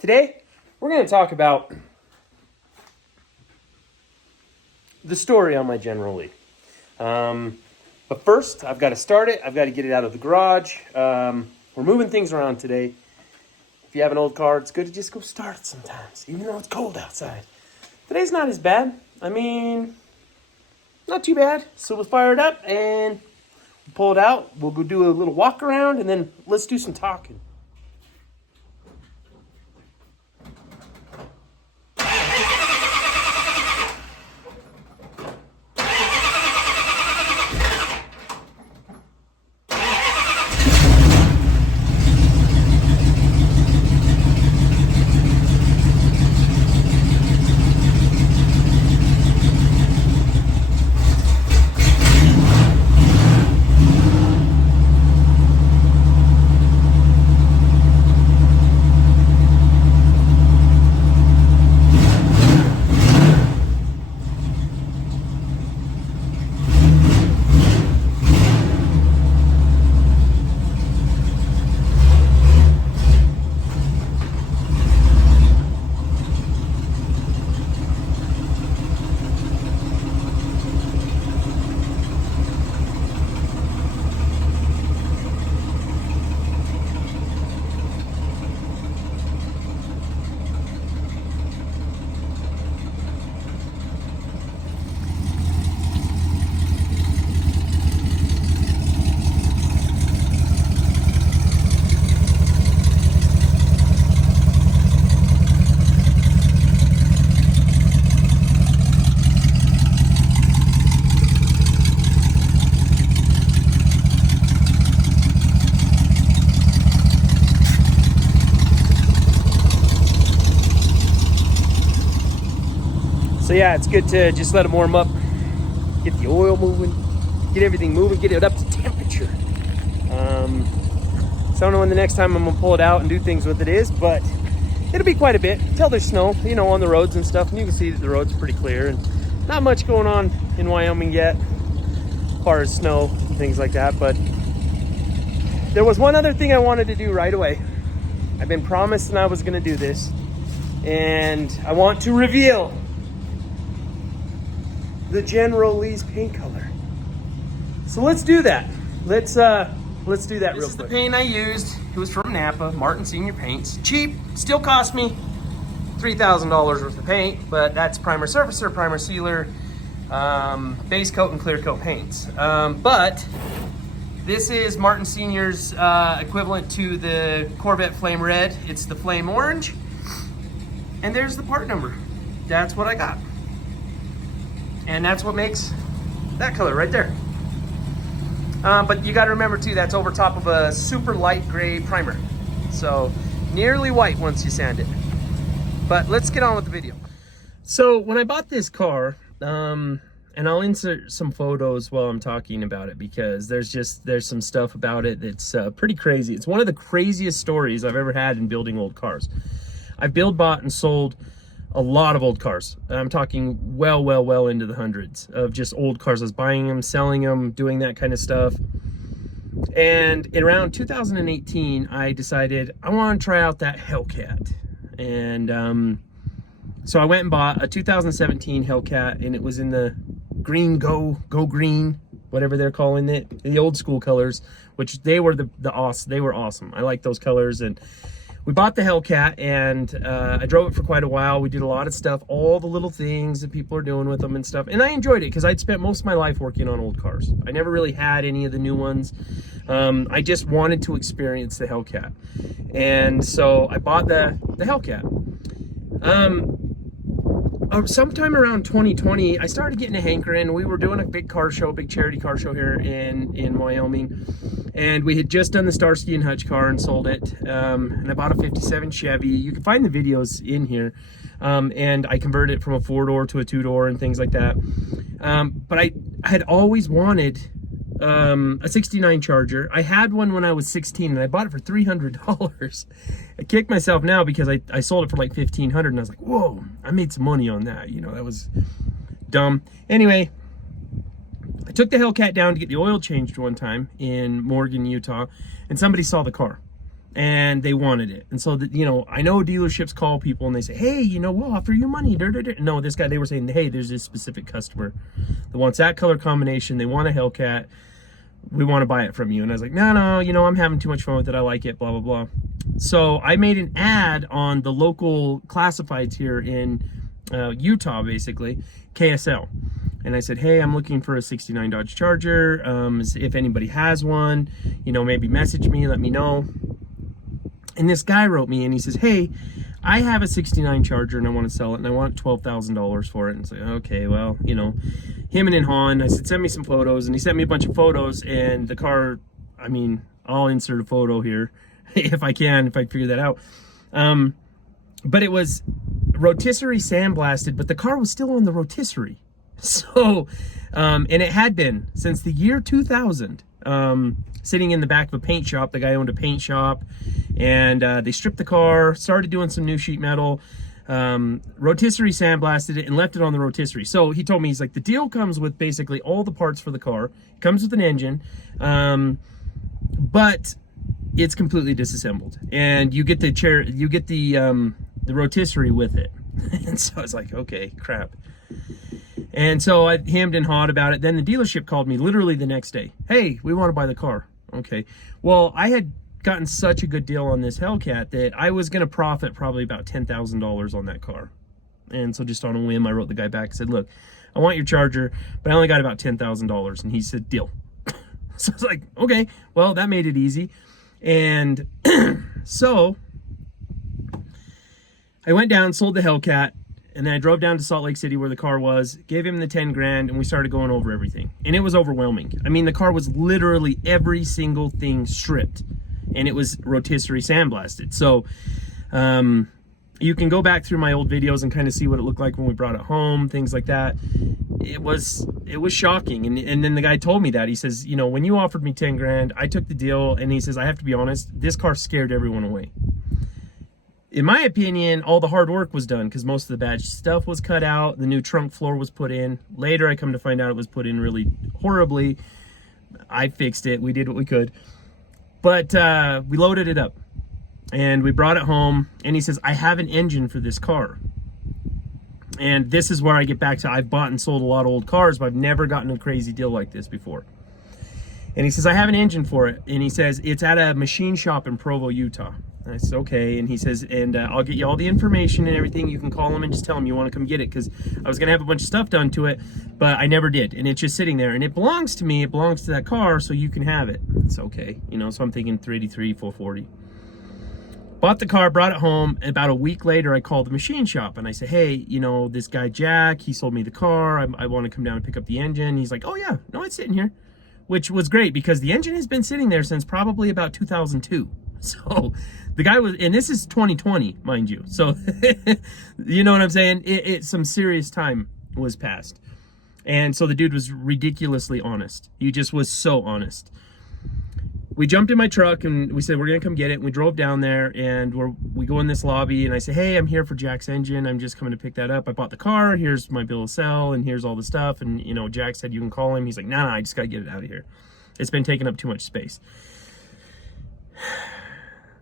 Today, we're going to talk about the story on my General Lee. But first, I've got to start it. I've got to get it out of the garage. We're moving things around today. If you have an old car, it's good to just go start it sometimes, even though it's cold outside. Today's not as bad. I mean, not too bad. So we'll fire it up and pull it out. We'll go do a little walk around, and then let's do some talking. So yeah, it's good to just let them warm up, get the oil moving, get everything moving, get it up to temperature. So I don't know when the next time I'm gonna pull it out and do things with it is, but it'll be quite a bit until there's snow, you know, on the roads and stuff. And you can see that the road's pretty clear and not much going on in Wyoming yet, as far as snow and things like that. But there was one other thing I wanted to do right away. I've been promised and I was gonna do this, and I want to reveal the General Lee's paint color. So let's do that. Let's do that real quick. This is the paint I used. It was from Napa, Martin Senior Paints. Cheap, still cost me $3,000 worth of paint, but that's primer surfacer, primer sealer, base coat and clear coat paints. But this is Martin Senior's equivalent to the Corvette Flame Red. It's the Flame Orange. And there's the part number. That's what I got. And that's what makes that color right there. But you gotta remember too, that's over top of a super light gray primer. So nearly white once you sand it. But let's get on with the video. So when I bought this car, and I'll insert some photos while I'm talking about it, because there's some stuff about it that's pretty crazy. It's one of the craziest stories I've ever had in building old cars. I've bought and sold a lot of old cars. I'm talking well into the hundreds of just old cars. I was buying them, selling them, doing that kind of stuff. And in around 2018, I decided I want to try out that Hellcat. And so I went and bought a 2017 Hellcat, and it was in the green, go green, whatever they're calling it, the old school colors, which they were they were awesome. I like those colors. And we bought the Hellcat, and I drove it for quite a while. We did a lot of stuff, all the little things that people are doing with them and stuff. And I enjoyed it because I'd spent most of my life working on old cars. I never really had any of the new ones. I just wanted to experience the Hellcat. And so I bought the Hellcat. Sometime around 2020, I started getting a hankering. We were doing a big car show, big charity car show here in Wyoming. And we had just done the Starsky and Hutch car and sold it. And I bought a 57 Chevy. You can find the videos in here. And I converted it from a 4-door to a 2-door and things like that. But I had always wanted a 69 Charger. I had one when I was 16 and I bought it for $300. I kick myself now because I sold it for like $1,500 and I was like, whoa, I made some money on that. You know, that was dumb. Anyway, I took the Hellcat down to get the oil changed one time in Morgan, Utah, and somebody saw the car. and they wanted it. And so that, you know, I know dealerships call people and they say, hey, you know, we'll offer you money. No, this guy, they were saying, hey, there's this specific customer that wants that color combination. They want a Hellcat. We want to buy it from you. And I was like, no, you know, I'm having too much fun with it. I like it, blah, blah, blah. So I made an ad on the local classifieds here in Utah, basically, KSL. And I said, hey, I'm looking for a 69 Dodge Charger. If anybody has one, you know, maybe message me, let me know. And this guy wrote me and he says, hey, I have a 69 Charger and I want to sell it and I want $12,000 for it. And it's like, okay, well, you know, him and Han, I said, send me some photos. And he sent me a bunch of photos, and the car, I mean, I'll insert a photo here if I figure that out. But it was rotisserie sandblasted, but the car was still on the rotisserie. So, and it had been since the year 2000, sitting in the back of a paint shop. The guy owned a paint shop, and they stripped the car, started doing some new sheet metal, rotisserie sandblasted it and left it on the rotisserie. So he told me, he's like, the deal comes with basically all the parts for the car. It comes with an engine, but it's completely disassembled, and you get the rotisserie with it. And so I was like, okay, crap. And so I hemmed and hawed about it. Then the dealership called me literally the next day. Hey, we want to buy the car. Okay. Well, I had gotten such a good deal on this Hellcat that I was going to profit probably about $10,000 on that car. And so just on a whim, I wrote the guy back and said, look, I want your Charger, but I only got about $10,000. And he said, deal. So I was like, okay, well, that made it easy. And so I went down, sold the Hellcat, and then I drove down to Salt Lake City where the car was, gave him the 10 grand, and we started going over everything. And it was overwhelming. I mean, the car was literally every single thing stripped, and it was rotisserie sandblasted. So you can go back through my old videos and kind of see what it looked like when we brought it home, things like that. It was shocking. And then the guy told me that. He says, you know, when you offered me 10 grand, I took the deal. And he says, I have to be honest, this car scared everyone away. In my opinion, all the hard work was done because most of the bad stuff was cut out. The new trunk floor was put in. Later, I come to find out it was put in really horribly. I fixed it. We did what we could. But we loaded it up. And we brought it home. And he says, I have an engine for this car. And this is where I get back to, I've bought and sold a lot of old cars, but I've never gotten a crazy deal like this before. And he says, I have an engine for it. And he says, it's at a machine shop in Provo, Utah. And I said, okay. And he says, and I'll get you all the information and everything. You can call him and just tell him you want to come get it, because I was going to have a bunch of stuff done to it, but I never did. And it's just sitting there. And it belongs to me. It belongs to that car, so you can have it. It's okay. You know, so I'm thinking 383, 440. Bought the car, brought it home. About a week later, I called the machine shop and I said, hey, you know, this guy Jack, he sold me the car. I want to come down and pick up the engine. He's like, oh yeah, no, it's sitting here, which was great because the engine has been sitting there since probably about 2002. So the guy was, and this is 2020, mind you. So, you know what I'm saying? Some serious time was passed. And so the dude was ridiculously honest. He just was so honest. We jumped in my truck and we said, we're going to come get it. And we drove down there and we go in this lobby and I say, hey, I'm here for Jack's engine. I'm just coming to pick that up. I bought the car. Here's my bill of sale and here's all the stuff. And, you know, Jack said, you can call him. He's like, nah, I just got to get it out of here. It's been taking up too much space.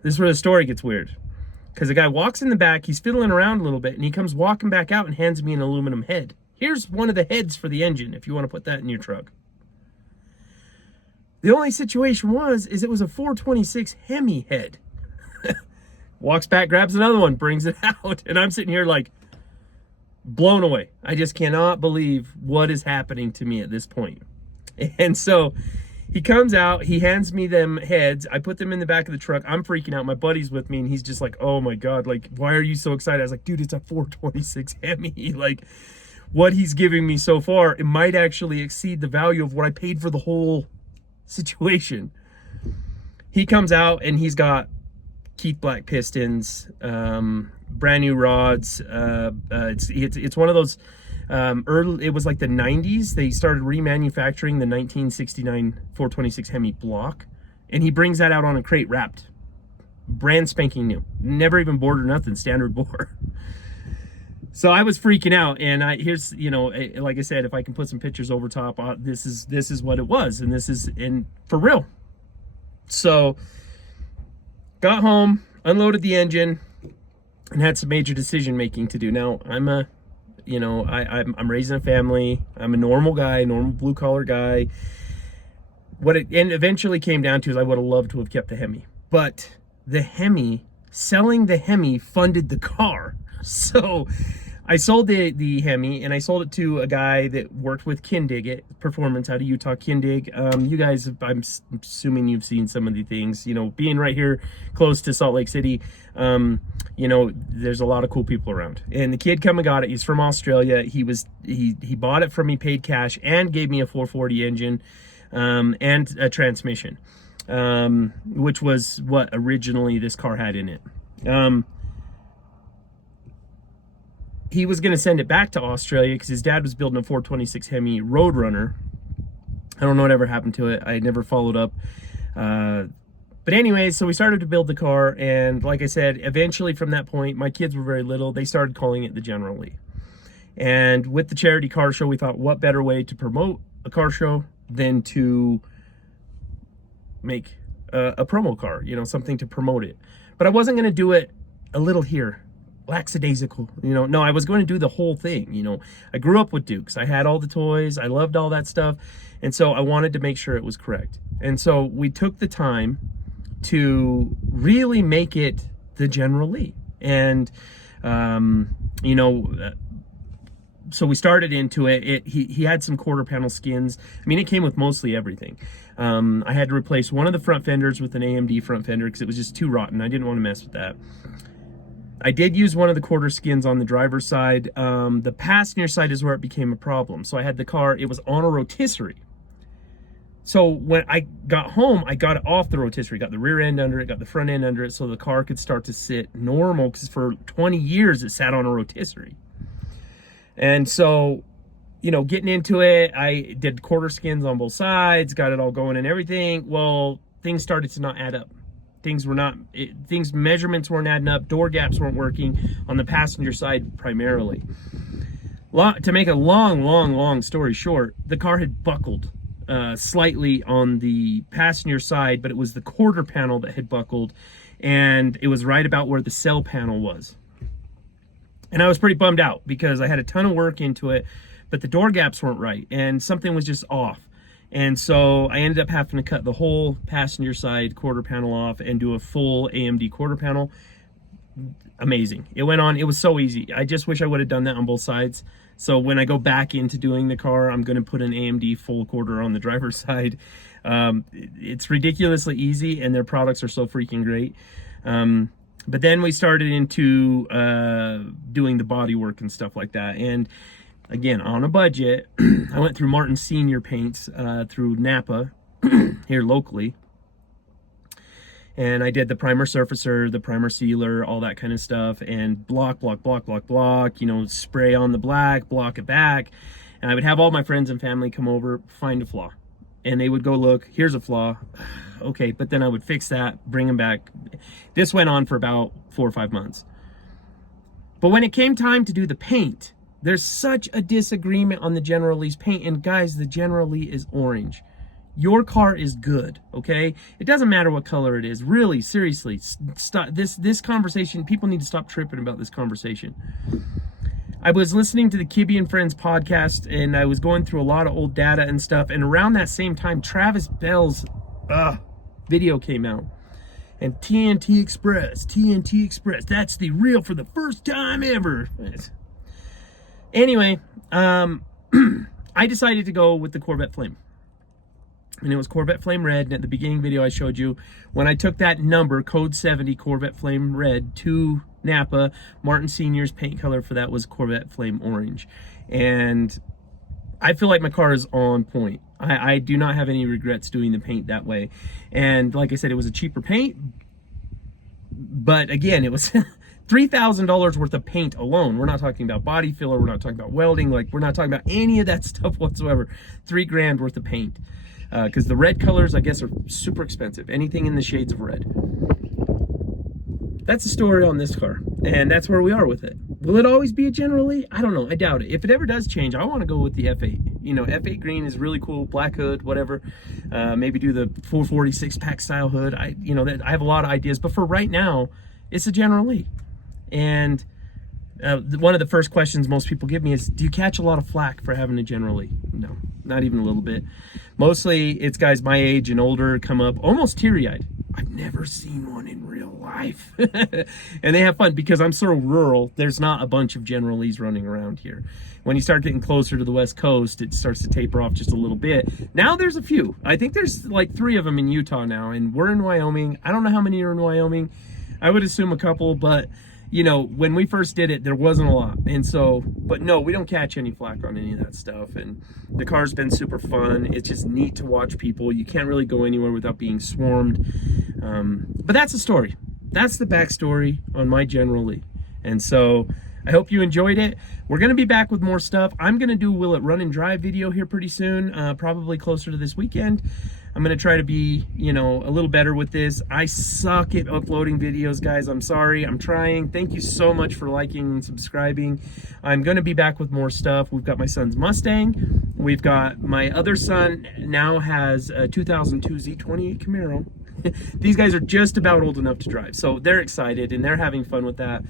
This is where the story gets weird. Because the guy walks in the back, he's fiddling around a little bit and he comes walking back out and hands me an aluminum head. Here's one of the heads for the engine if you want to put that in your truck. The only situation is it was a 426 Hemi head. Walks back, grabs another one, brings it out. And I'm sitting here like blown away. I just cannot believe what is happening to me at this point. And so he comes out, he hands me them heads. I put them in the back of the truck. I'm freaking out. My buddy's with me and he's just like, oh my God, like, why are you so excited? I was like, dude, it's a 426 Hemi. Like, what he's giving me so far, it might actually exceed the value of what I paid for the whole situation. He comes out and he's got Keith Black pistons, brand new rods. It's one of those early, it was like the 90s. They started remanufacturing the 1969 426 Hemi block, and he brings that out on a crate wrapped, brand spanking new, never even bored or nothing, standard bore. So I was freaking out, and here's, you know, like I said, if I can put some pictures over top, this is what it was, and this is for real. So got home, unloaded the engine, and had some major decision making to do. Now, I'm raising a family. I'm a normal guy, normal blue collar guy. And eventually came down to is I would have loved to have kept the Hemi, but selling the Hemi funded the car. So I sold the Hemi, and I sold it to a guy that worked with Kindig Performance out of Utah. Kindig, you guys, I'm assuming you've seen some of the things, being right here close to Salt Lake City. There's a lot of cool people around. And the kid come and got it. He's from Australia. He bought it from me, paid cash, and gave me a 440 engine and a transmission, which was what originally this car had in it. He was going to send it back to Australia because his dad was building a 426 Hemi Roadrunner. I don't know whatever happened to it. I never followed up. But anyways, so we started to build the car. And like I said, eventually from that point, my kids were very little. They started calling it the General Lee. And with the charity car show, we thought, what better way to promote a car show than to make a promo car, something to promote it. But I wasn't going to do it a little here, lackadaisical, no, I was going to do the whole thing. I grew up with Dukes. I had all the toys. I loved all that stuff. And so I wanted to make sure it was correct. And so we took the time to really make it the General Lee. And, so we started into it. He had some quarter panel skins. I mean, it came with mostly everything. I had to replace one of the front fenders with an AMD front fender because it was just too rotten. I didn't want to mess with that. I did use one of the quarter skins on the driver's side. The passenger side is where it became a problem. So I had the car, it was on a rotisserie. So when I got home, I got it off the rotisserie, got the rear end under it, got the front end under it, so the car could start to sit normal, because for 20 years it sat on a rotisserie. And so, getting into it, I did quarter skins on both sides, got it all going and everything. Well, things started to not add up. Measurements weren't adding up, door gaps weren't working on the passenger side primarily. To make a long story short, the car had buckled slightly on the passenger side, but it was the quarter panel that had buckled, and it was right about where the cell panel was. And I was pretty bummed out because I had a ton of work into it, but the door gaps weren't right, and something was just off. And so I ended up having to cut the whole passenger side quarter panel off and do a full AMD quarter panel. Amazing. It went on. It was so easy. I just wish I would have done that on both sides. So when I go back into doing the car, I'm going to put an AMD full quarter on the driver's side. It's ridiculously easy, and their products are so freaking great. But then we started into doing the body work and stuff like that. And again, on a budget, I went through Martin Senior Paints through Napa here locally. And I did the primer surfacer, the primer sealer, all that kind of stuff, and block, spray on the black, block it back. And I would have all my friends and family come over, find a flaw. And they would go, look, here's a flaw. Okay, but then I would fix that, bring them back. This went on for about 4 or 5 months. But when it came time to do the paint, there's such a disagreement on the General Lee's paint. And guys, the General Lee is orange. Your car is good, okay? It doesn't matter what color it is. Really, seriously, stop this conversation. People need to stop tripping about this conversation. I was listening to the Kibbe and Friends podcast, and I was going through a lot of old data and stuff. And around that same time, Travis Bell's video came out. And TNT Express, that's the real for the first time ever. Anyway, I decided to go with the Corvette Flame. And it was Corvette Flame Red. And at the beginning video I showed you, when I took that number, code 70, Corvette Flame Red, to Napa, Martin Senior's paint color for that was Corvette Flame Orange. And I feel like my car is on point. I do not have any regrets doing the paint that way. And like I said, it was a cheaper paint. But again, it was $3,000 worth of paint alone. We're not talking about body filler. We're not talking about welding. We're not talking about any of that stuff whatsoever. $3,000 worth of paint. Because the red colors, I guess, are super expensive. Anything in the shades of red. That's the story on this car. And that's where we are with it. Will it always be a General Lee? I don't know. I doubt it. If it ever does change, I want to go with the F8. you know, F8 green is really cool, black hood, whatever. Maybe do the 446 pack style hood. I have a lot of ideas, but for right now, it's a General Lee. And one of the first questions most people give me is, do you catch a lot of flack for having a General Lee? No, not even a little bit. Mostly it's guys my age and older come up almost teary-eyed. I've never seen one in real life. And they have fun because I'm so rural. There's not a bunch of General Lees running around here. When you start getting closer to the West Coast, it starts to taper off just a little bit. Now there's a few. I think there's like 3 of them in Utah now, and we're in Wyoming. I don't know how many are in Wyoming. I would assume a couple, but you know, when we first did it, there wasn't a lot. And so, but no, we don't catch any flack on any of that stuff. And the car's been super fun. It's just neat to watch people. You can't really go anywhere without being swarmed. But that's the story. That's the backstory on my General Lee. And so I hope you enjoyed it. We're going to be back with more stuff. I'm going to do Will It Run and Drive video here pretty soon, probably closer to this weekend. I'm going to try to be, you know, a little better with this. I suck at uploading videos, guys. I'm sorry. I'm trying. Thank you so much for liking and subscribing. I'm going to be back with more stuff. We've got my son's Mustang. We've got my other son now has a 2002 Z28 Camaro. These guys are just about old enough to drive, so they're excited and they're having fun with that.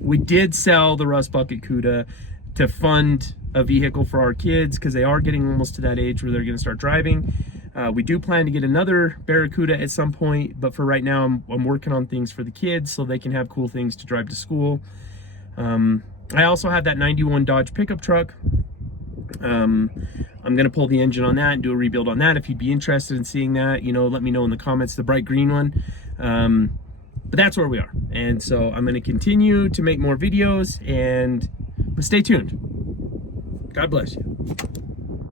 We did sell the Rust Bucket Cuda to fund a vehicle for our kids because they are getting almost to that age where they're going to start driving. We do plan to get another Barracuda at some point, but for right now, I'm working on things for the kids so they can have cool things to drive to school. I also have that 91 Dodge pickup truck. I'm going to pull the engine on that and do a rebuild on that. If you'd be interested in seeing that, you know, let me know in the comments, the bright green one. But that's where we are. And so I'm going to continue to make more videos, and stay tuned. God bless you.